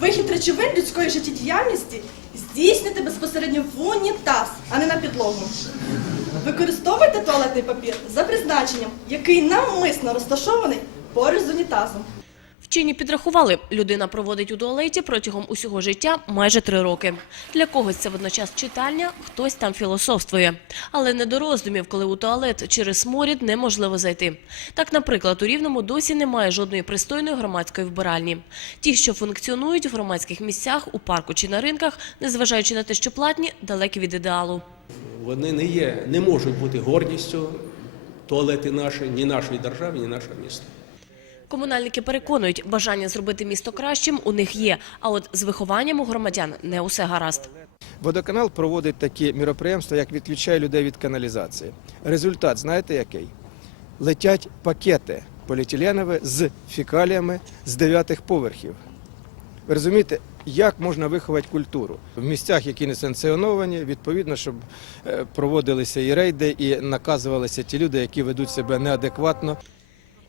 Вихід речовин людської життєдіяльності здійснити безпосередньо в унітаз, а не на підлогу. Використовуйте туалетний папір за призначенням, який навмисно розташований поруч з унітазом. Вчені підрахували, людина проводить у туалеті протягом усього життя майже три роки. Для когось це водночас читальня, хтось там філософствує. Але не до роздумів, коли у туалет через сморід неможливо зайти. Так, наприклад, у Рівному досі немає жодної пристойної громадської вбиральні. Ті, що функціонують в громадських місцях, у парку чи на ринках, незважаючи на те, що платні, далекі від ідеалу. Вони не є, не можуть бути гордістю туалети наші, ні нашої держави, ні нашого міста. Комунальники переконують, бажання зробити місто кращим у них є, а от з вихованням у громадян не усе гаразд. Водоканал проводить такі міроприємства, як відключає людей від каналізації. Результат, знаєте який? Летять пакети поліетиленові з фекаліями з дев'ятих поверхів. Ви розумієте, як можна виховати культуру в місцях, які не санкціоновані, відповідно, щоб е, проводилися і рейди, і наказувалися ті люди, які ведуть себе неадекватно.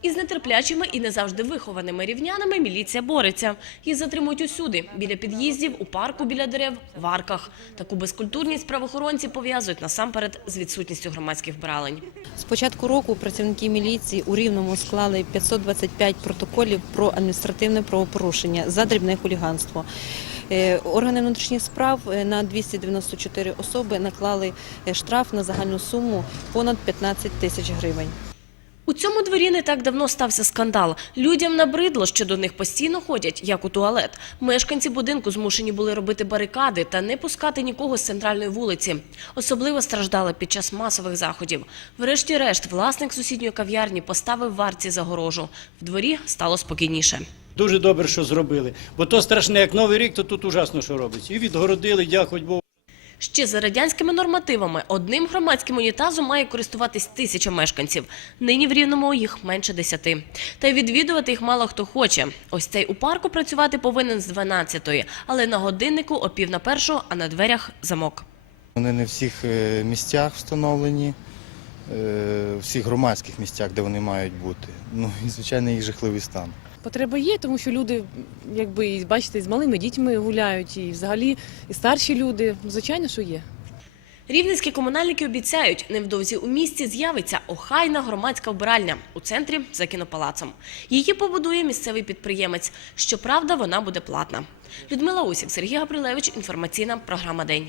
Із нетерплячими і не завжди вихованими рівнянами міліція бореться. Їх затримують усюди – біля під'їздів, у парку біля дерев, в арках. Таку безкультурність правоохоронці пов'язують насамперед з відсутністю громадських вбиралень. З початку року працівники міліції у Рівному склали 525 протоколів про адміністративне правопорушення за дрібне хуліганство. Е, Органи внутрішніх справ е, на 294 особи наклали е, штраф на загальну суму понад 15 тисяч гривень. У цьому дворі не так давно стався скандал. Людям набридло, що до них постійно ходять, як у туалет. Мешканці будинку змушені були робити барикади та не пускати нікого з центральної вулиці. Особливо страждали під час масових заходів. Врешті-решт, власник сусідньої кав'ярні поставив варці загорожу. В дворі стало спокійніше. Дуже добре, що зробили. Бо то страшне, як Новий рік, то тут ужасно, що робиться. І відгородили, дякую Богу. Ще за радянськими нормативами одним громадським унітазом має користуватись тисяча мешканців. Нині в Рівному їх менше десяти. Та й відвідувати їх мало хто хоче. Ось цей у парку працювати повинен з 12-ї, але на годиннику о пів на першу, а на дверях замок. Вони не в всіх е, місцях встановлені, е, в всіх громадських місцях, де вони мають бути. Ну і звичайно їх жахливий стан. Потреба є, тому що люди, якби і бачите, з малими дітьми гуляють, і взагалі і старші люди. Звичайно, що є. Рівненські комунальники обіцяють, невдовзі у місті з'явиться охайна громадська вбиральня у центрі за кінопалацом. Її побудує місцевий підприємець. Щоправда, вона буде платна. Людмила Усік, Сергій Габрилевич, інформаційна програма День.